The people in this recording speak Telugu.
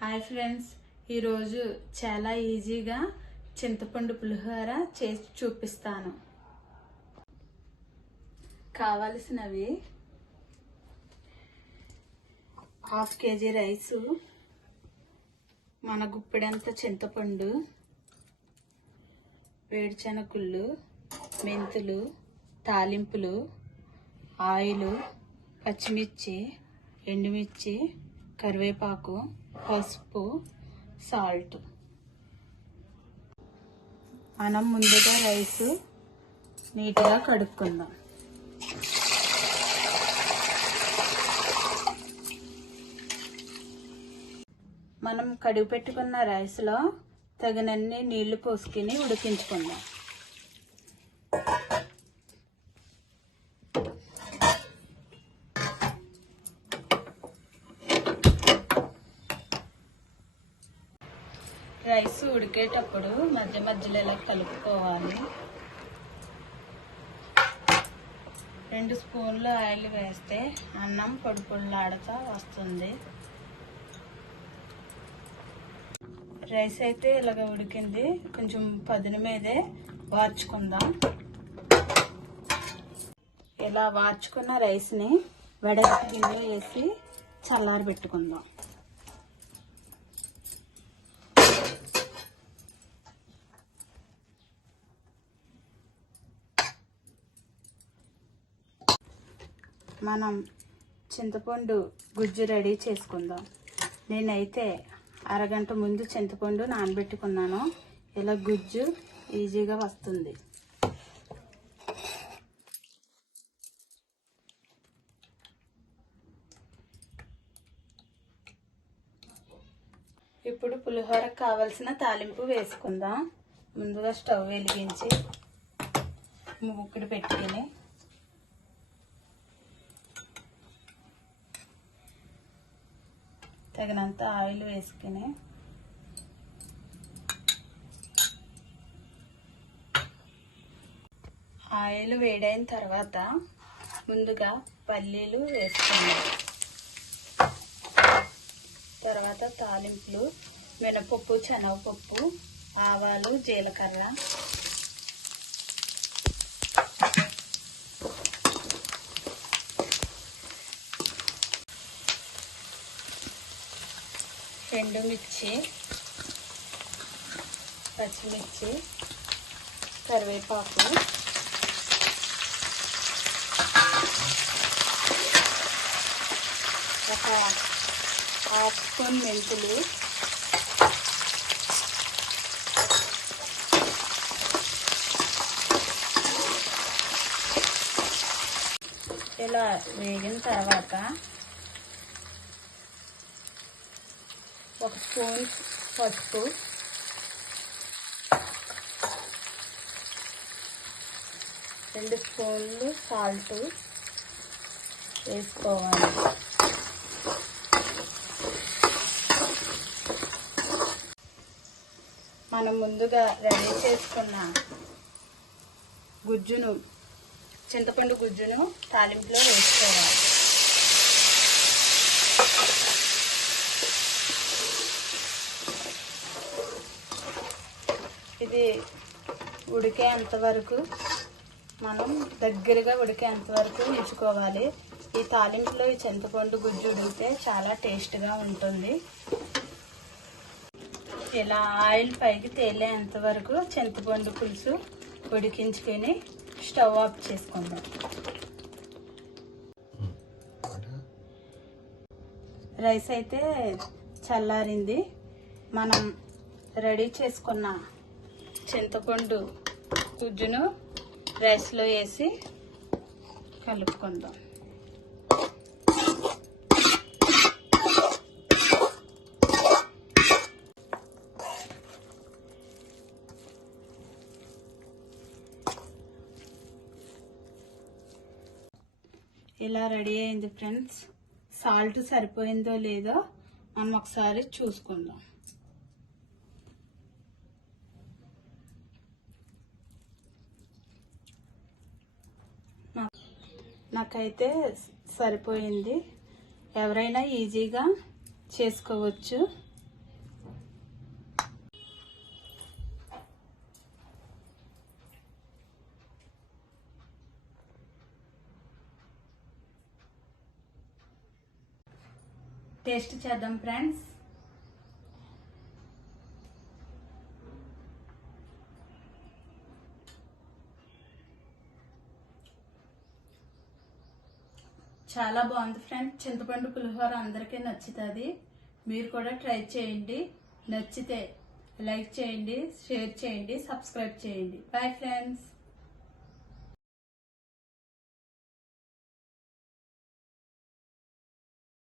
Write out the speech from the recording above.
హాయ్ ఫ్రెండ్స్ ఈరోజు చాలా ఈజీగా చింతపండు పులిహోర చేసి చూపిస్తాను. కావలసినవి హాఫ్ కేజీ రైసు మన గుప్పెడంత చింతపండు వేడిశనగుళ్ళు మెంతులు తాలింపులు ఆయిలు పచ్చిమిర్చి ఎండుమిర్చి కరివేపాకు పసుపు సాల్ట్ మనం ముందుగా రైస్ నీట్గా కడుక్కుందాం. మనం కడుగు పెట్టుకున్న రైస్లో తగినన్ని నీళ్ళు పోసుకుని ఉడికించుకుందాం. రైస్ ఉడికేటప్పుడు మధ్య మధ్యలో ఇలా కలుపుకోవాలి? రెండు స్పూన్లు ఆయిల్ వేస్తే అన్నం పొడి పొడిలాడుతూ వస్తుంది. రైస్ అయితే ఇలాగ ఉడికింది. కొంచెం పదున మీదే వార్చుకుందాం. ఇలా వార్చుకున్న రైస్ని వెడల్పు గిన్నె వేసి చల్లారి పెట్టుకుందాం మనం చింతపండు గుజ్జు రెడీ చేసుకుందాం. నేనైతే అరగంట ముందు చింతపండు నానబెట్టుకున్నాను. ఇలా గుజ్జు ఈజీగా వస్తుంది. ఇప్పుడు పులిహోరకు కావలసిన తాలింపు వేసుకుందాం. ముందుగా స్టవ్ వెలిగించి ముక్కుడు పెట్టుకుని తగినంత ఆయిల్ వేసుకుని ఆయిల్ వేడైన తర్వాత ముందుగా పల్లీలు వేసుకున్నాం తర్వాత తాలింపులు మినపప్పు శనగపప్పు ఆవాలు జీలకర్ర ఎండుమిర్చి పచ్చిమిర్చి కరివేపాకు ఒక హాఫ్ స్పూన్ మెంతులు ఇలా వేగిన తర్వాత ఒక స్పూన్ పసుపు. రెండు స్పూన్లు సాల్ట్ వేసుకోవాలి. మనం ముందుగా రెడీ చేసుకున్న గుజ్జును చింతపండు గుజ్జును తాలింపులో వేసుకోవాలి. ఇది ఉడికేంత వరకు మనం దగ్గరగా ఉడికేంత వరకు ఉంచుకోవాలి. ఈ తాలింపులో ఈ చింతపండు గుజ్జు ఉడికితే చాలా టేస్ట్గా ఉంటుంది. ఇలా ఆయిల్ పైకి తేలేంత వరకు చింతపండు పులుసు ఉడికించుకొని స్టవ్ ఆఫ్ చేసుకుందాం. రైస్ అయితే చల్లారింది. మనం రెడీ చేసుకున్న చింతపండు గుజ్జును రైస్లో వేసి కలుపుకుందాం. ఇలా రెడీ అయింది ఫ్రెండ్స్. సాల్ట్ సరిపోయిందో లేదో మనం ఒకసారి చూసుకుందాం. నాకైతే సరిపోయింది. ఎవరైనా ఈజీగా చేసుకోవచ్చు. టేస్ట్ చేద్దాం ఫ్రెండ్స్. చాలా బాగుంది ఫ్రెండ్స్ చింతపండు పులిహోర అందరికీ నచ్చుతుంది. మీరు కూడా ట్రై చేయండి. నచ్చితే లైక్ చేయండి షేర్ చేయండి సబ్స్క్రైబ్ చేయండి. Bye friends